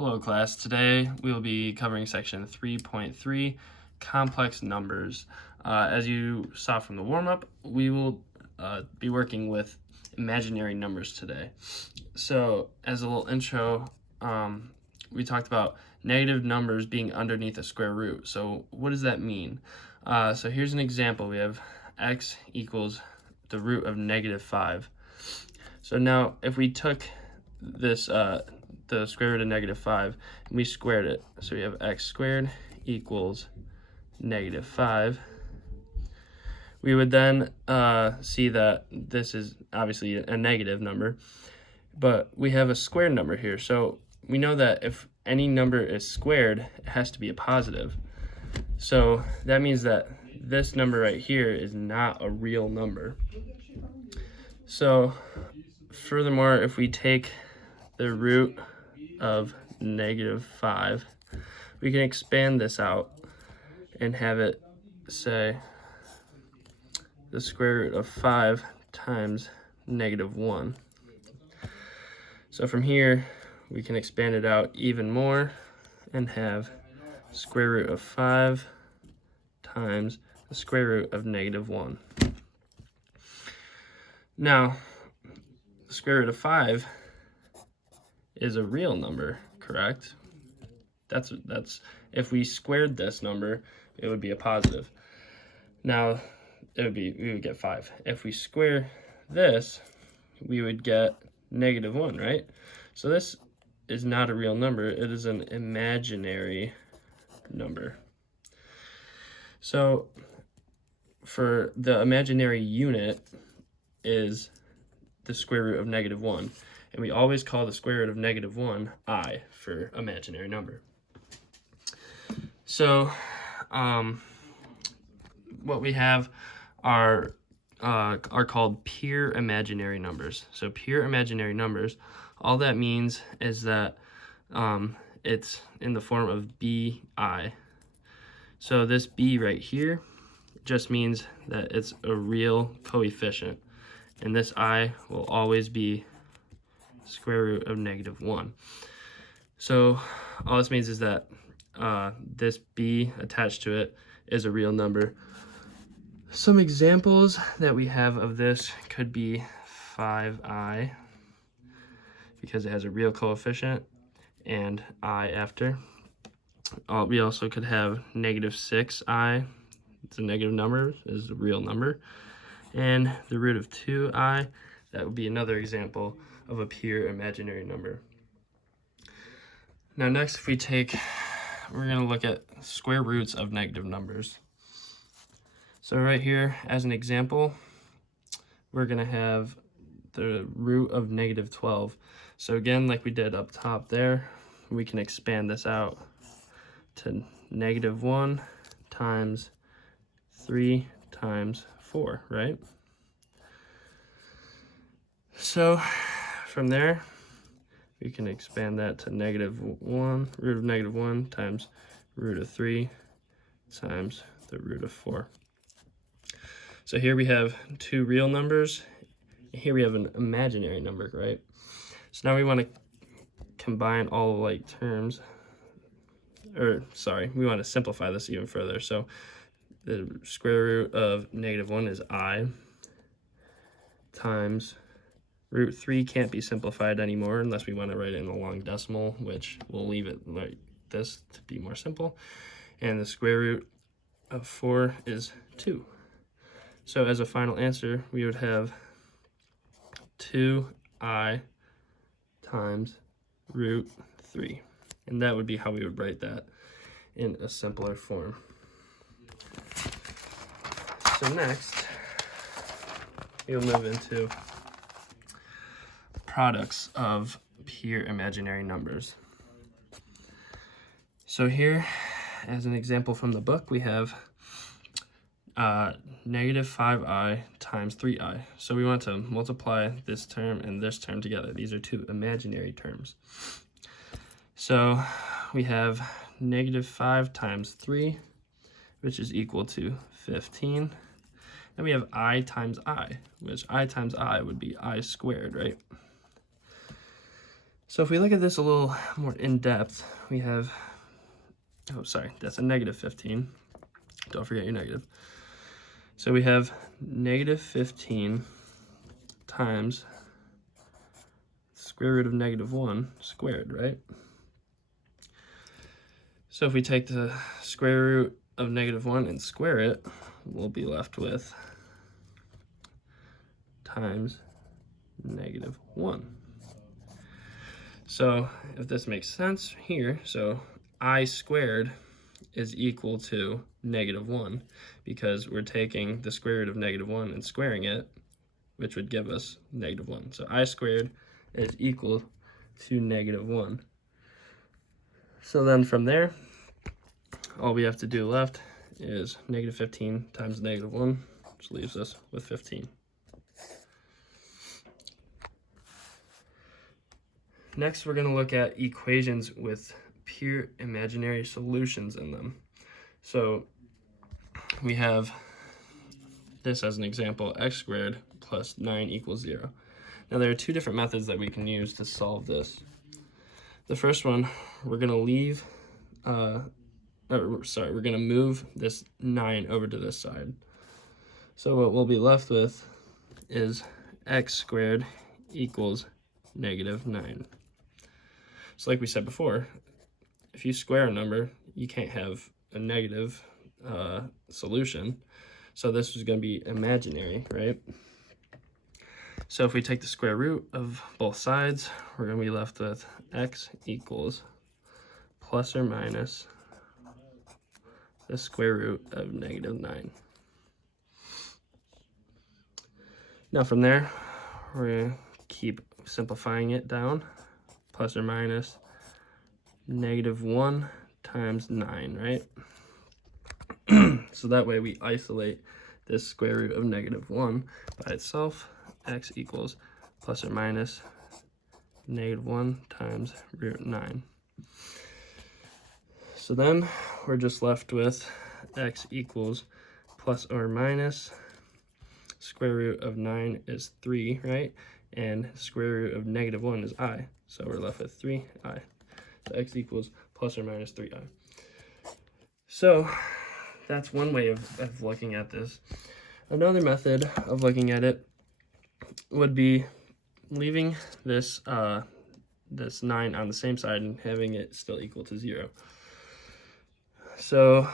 Hello class, today we will be covering section 3.3, complex numbers. As you saw from the warm-up, we will be working with imaginary numbers today. So as a little intro, we talked about negative numbers being underneath a square root. So what does that mean? So here's an example. We have x equals the root of -5. So now if we took this the square root of -5 and we squared it, so we have x squared equals -5, we would then see that this is obviously a negative number, but we have a squared number here, so we know that if any number is squared, it has to be a positive. So that means that this number right here is not a real number. So furthermore, if we take the root of -5, we can expand this out and have it say the square root of 5 times -1. So from here, we can expand it out even more and have square root of 5 times the square root of -1. Now, the square root of 5 is a real number, correct? That's if we squared this number, it would be a positive. Now, we would get 5. If we square this, we would get -1, right? So this is not a real number, it is an imaginary number. So for the imaginary unit is the square root of -1. And we always call the square root of -1 I for imaginary number. So what we have are called pure imaginary numbers. So pure imaginary numbers, all that means is that it's in the form of bi. So this b right here just means that it's a real coefficient, and this I will always be square root of -1. So all this means is that this b attached to it is a real number. Some examples that we have of this could be 5i, because it has a real coefficient and I after. We also could have -6i, it's a negative number, is a real number. And the root of 2i, that would be another example of a pure imaginary number. Now next, we're going to look at square roots of negative numbers. So right here, as an example, we're going to have the root of -12. So again, like we did up top there, we can expand this out to -1 times 3 times 4, right? So from there, we can expand that to -1, root of -1 times root of 3 times the root of 4. So here we have two real numbers. Here we have an imaginary number, right? So now we want to combine all the like terms, or sorry, we want to simplify this even further. So the square root of -1 is I times root 3 can't be simplified anymore unless we want to write it in a long decimal, which we'll leave it like this to be more simple. And the square root of 4 is 2. So as a final answer, we would have 2i times root 3. And that would be how we would write that in a simpler form. So next, we'll move into products of pure imaginary numbers. So here, as an example from the book, we have -5i times 3i. So we want to multiply this term and this term together. These are two imaginary terms. So we have -5 times 3, which is equal to 15. Then we have I times I, which I times I would be I squared, right? So if we look at this a little more in depth, we have, oh, sorry, that's a negative 15. Don't forget your negative. So we have negative 15 times square root of negative 1 squared, right? So if we take the square root of negative 1 and square it, we'll be left with times negative 1. So if this makes sense here, so I squared is equal to negative 1 because we're taking the square root of negative 1 and squaring it, which would give us negative 1. So I squared is equal to negative 1. So then from there, all we have to do left is negative 15 times negative 1, which leaves us with 15. Next, we're going to look at equations with pure imaginary solutions in them. So we have this as an example, x squared plus 9 equals 0. Now there are two different methods that we can use to solve this. The first one, we're going to leave, we're going to move this 9 over to this side. So what we'll be left with is x squared equals negative 9. So like we said before, if you square a number, you can't have a negative solution. So this is going to be imaginary, right? So if we take the square root of both sides, we're going to be left with x equals plus or minus the square root of negative 9. Now from there, we're going to keep simplifying it down. Plus or minus negative 1 times 9, right? So that way we isolate this square root of negative 1 by itself. X equals plus or minus negative 1 times root 9. So then we're just left with x equals plus or minus square root of 9 is 3, right? And square root of negative 1 is I. So we're left with 3i. So x equals plus or minus 3i. So that's one way of looking at this. Another method of looking at it would be leaving this this 9 on the same side and having it still equal to 0. So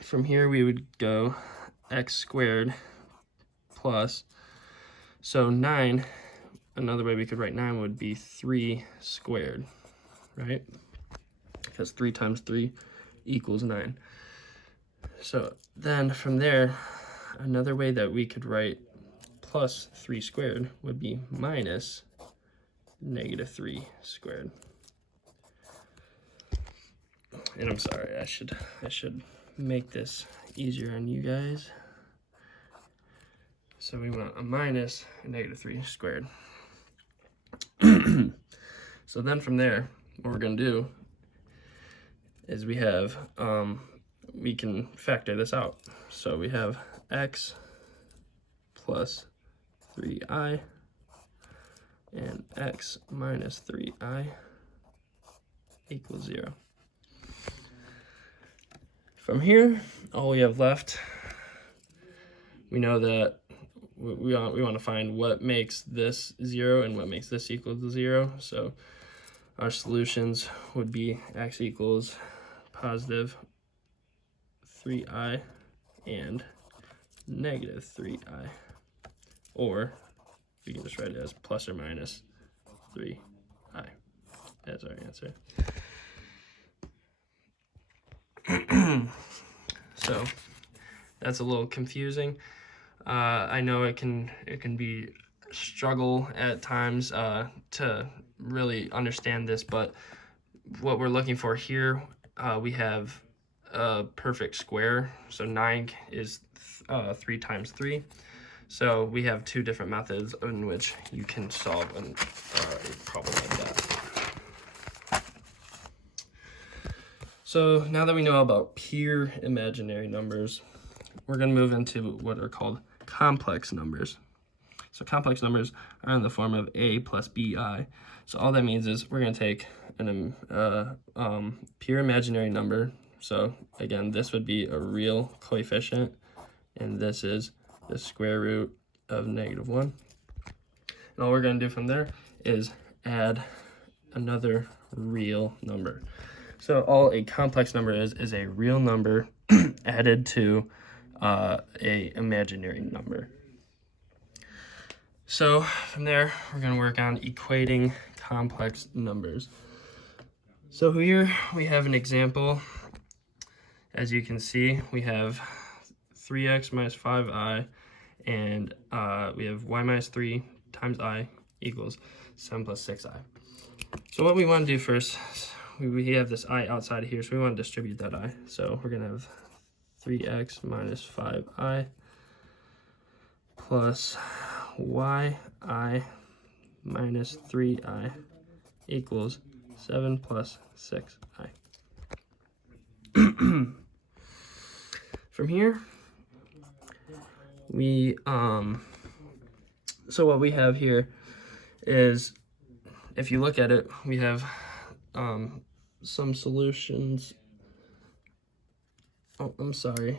from here we would go x squared plus, so 9, another way we could write 9 would be 3 squared, right? Because 3 times 3 equals 9. So then from there, another way that we could write plus 3 squared would be minus negative 3 squared. And I'm sorry, I should make this easier on you guys. So we want a minus a negative 3 squared. So then from there, what we're going to do is we have, we can factor this out. So we have x plus 3i and x minus 3i equals 0. From here, all we have left, we know that we want to find what makes this 0 and what makes this equal to 0. So our solutions would be x equals positive 3i and negative 3i. Or we can just write it as plus or minus 3i as our answer. So that's a little confusing. I know it can be a struggle at times to really understand this, but what we're looking for here, we have a perfect square. So 9 is 3 times 3. So we have two different methods in which you can solve a problem like that. So now that we know about pure imaginary numbers, we're going to move into what are called complex numbers. So complex numbers are in the form of a plus bi. So all that means is we're going to take an pure imaginary number. So again, this would be a real coefficient, and this is the square root of -1. And all we're going to do from there is add another real number. So all a complex number is a real number added to a imaginary number. So from there, we're going to work on equating complex numbers. So here we have an example. As you can see, we have 3x minus 5i, and we have y minus 3 times I equals 7 plus 6i. So what we want to do first, we have this I outside of here, so we want to distribute that I. So we're going to have 3x minus 5i plus yi minus 3i equals 7 plus 6i. From here, we so what we have here is, if you look at it, we have some solutions. Oh, I'm sorry.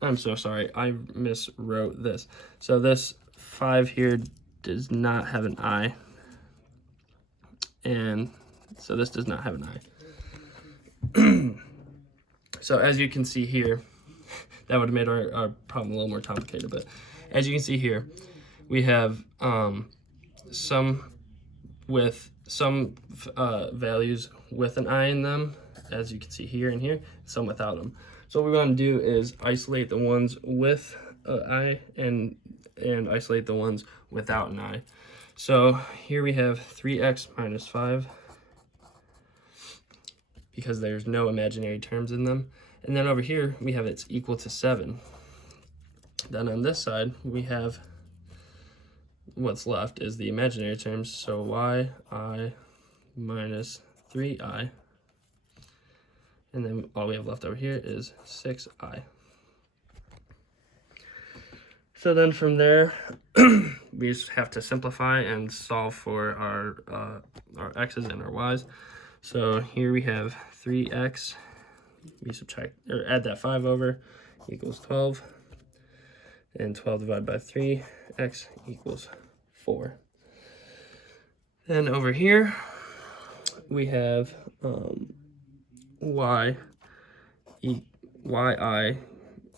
I'm so sorry. I miswrote this. So this 5 here does not have an I. And so this does not have an I. So as you can see here, that would have made our problem a little more complicated. But as you can see here, we have some with some values with an I in them, as you can see here and here, some without them. So what we want to do is isolate the ones with an I and isolate the ones without an I. So here we have 3x minus 5, because there's no imaginary terms in them. And then over here, we have it's equal to 7. Then on this side, we have what's left is the imaginary terms, so yi minus 3i. And then all we have left over here is 6i. So then from there, we just have to simplify and solve for our x's and our y's. So here we have 3x, we subtract or add that 5 over, equals 12, and 12 divided by 3, x equals 4. Then over here we have yi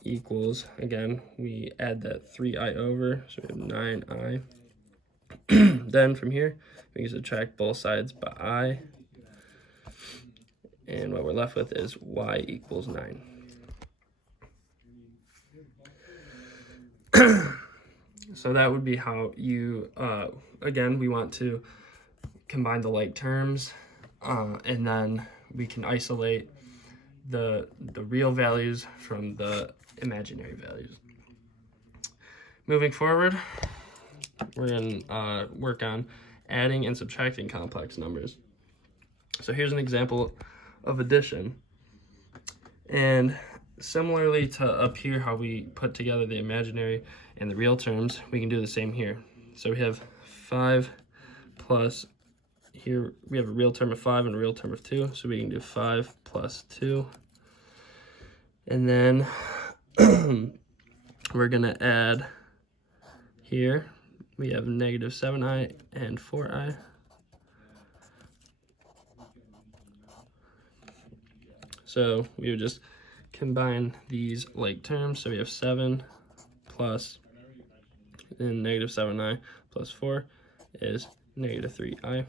equals, again, we add that 3i over, so we have 9i. Then from here, we can subtract both sides by I, and what we're left with is y equals 9. So that would be how you, again, we want to combine the like terms, and then we can isolate the real values from the imaginary values. Moving forward, we're going to work on adding and subtracting complex numbers. So here's an example of addition. And similarly to up here, how we put together the imaginary and the real terms, we can do the same here. So we have 5 plus, here we have a real term of 5 and a real term of 2, so we can do 5 plus 2. And then we're going to add here, we have negative 7i and 4i. So we would just combine these like terms. So we have 7 plus, and negative 7i plus 4 is negative 3i.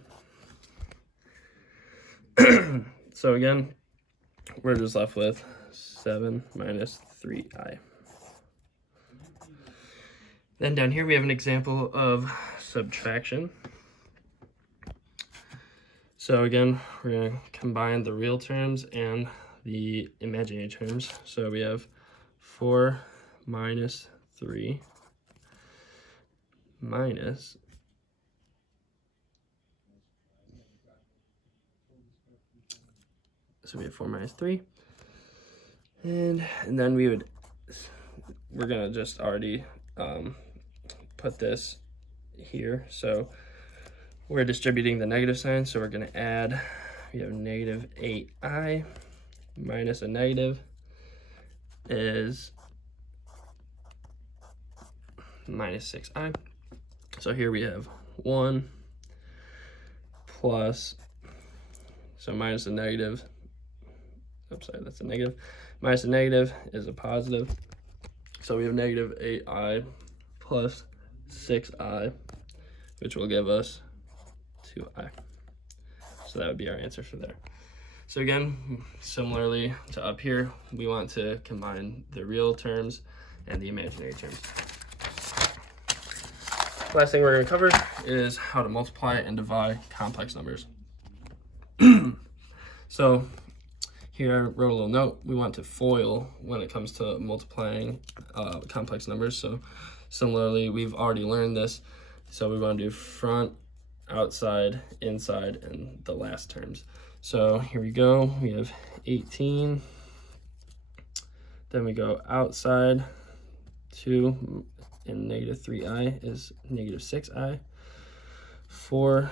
So again, we're just left with 7 minus 3i. Then down here we have an example of subtraction. So again, we're going to combine the real terms and the imaginary terms. So we have 4 minus 3 minus so we have 4 minus 3, and then we're gonna just already put this here. So we're distributing the negative sign, so we're going to add, we have negative 8i minus a negative is minus 6i. So here we have 1 plus, so minus a negative, oops, sorry, that's a negative. Minus a negative is a positive. So we have negative 8i plus 6i, which will give us 2i. So that would be our answer for there. So again, similarly to up here, we want to combine the real terms and the imaginary terms. Last thing we're going to cover is how to multiply and divide complex numbers. So here I wrote a little note. We want to FOIL when it comes to multiplying complex numbers. So similarly, we've already learned this. So we want to do front, outside, inside, and the last terms. So here we go. We have 18. Then we go outside 2 and negative 3i is negative 6i. 4i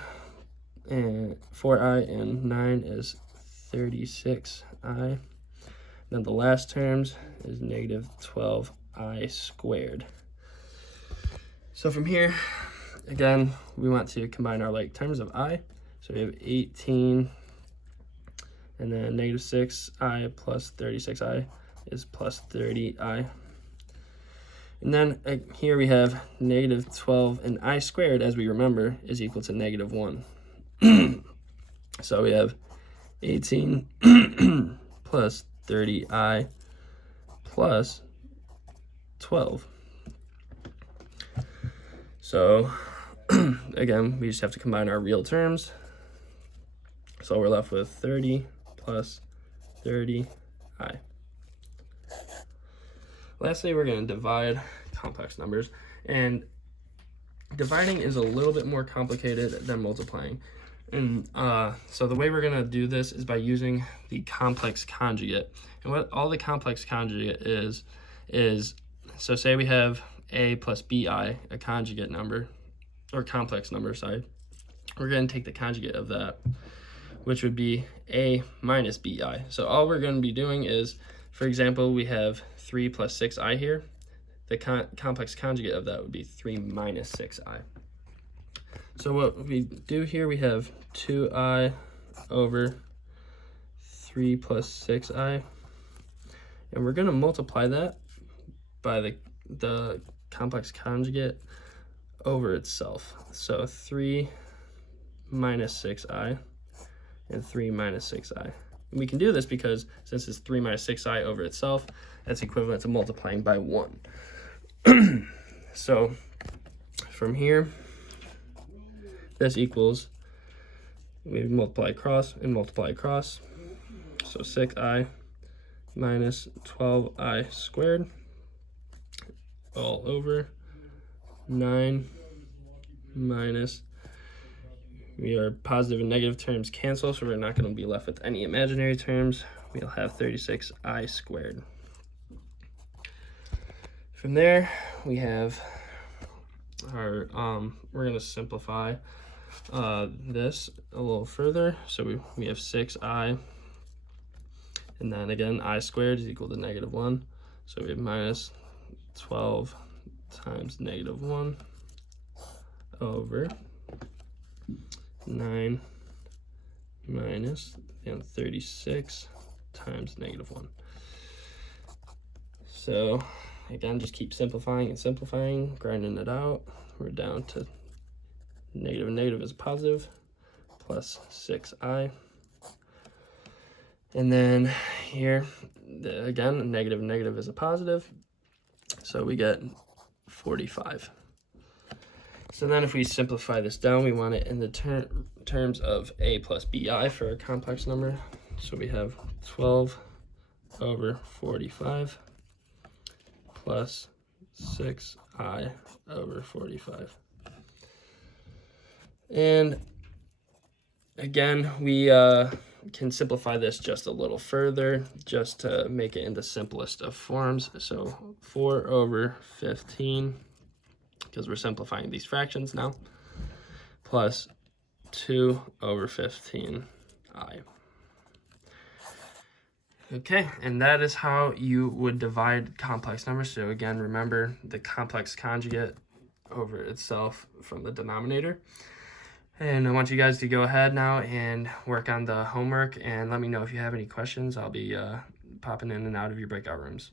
and 9 is 36i. Then the last terms is negative 12i squared. So from here, again, we want to combine our like terms of I. So we have 18 and then negative 6i plus 36i is plus 30i. And then here we have negative 12 and I squared, as we remember, is equal to negative 1. So we have 18 plus 30i plus 12. So again, we just have to combine our real terms. So we're left with 30 plus 30i. Lastly, we're going to divide complex numbers, and dividing is a little bit more complicated than multiplying. And so the way we're going to do this is by using the complex conjugate. And what all the complex conjugate is so say we have a plus bi, a conjugate number, or complex number, sorry. We're going to take the conjugate of that, which would be a minus bi. So all we're going to be doing is, for example, we have 3 plus 6i here. The complex conjugate of that would be 3 minus 6i. So what we do here, we have 2i over 3 plus 6i. And we're going to multiply that by the complex conjugate over itself. So 3 minus 6i and 3 minus 6i. And we can do this because since it's 3 minus 6i over itself, that's equivalent to multiplying by 1. So from here, this equals, we multiply across and multiply across. So 6i minus 12i squared all over 9 minus, we are positive and negative terms cancel, so we're not going to be left with any imaginary terms. We'll have 36i squared. From there, we have our, we're going to simplify this a little further. So we have 6i, and then again, I squared is equal to negative 1. So we have minus 12 times negative 1 over 9 minus, and 36 times negative 1. So again, just keep simplifying and simplifying, grinding it out. We're down to negative and negative is positive, plus 6i. And then here, again, negative and negative is a positive, so we get 45. So then if we simplify this down, we want it in the terms of a plus bi for a complex number. So we have 12 over 45 plus 6i over 45. And again, we can simplify this just a little further, just to make it in the simplest of forms. So 4 over 15 because we're simplifying these fractions now, plus 2 over 15i. Okay, and that is how you would divide complex numbers. So again, remember the complex conjugate over itself from the denominator. And I want you guys to go ahead now and work on the homework, and let me know if you have any questions. I'll be popping in and out of your breakout rooms.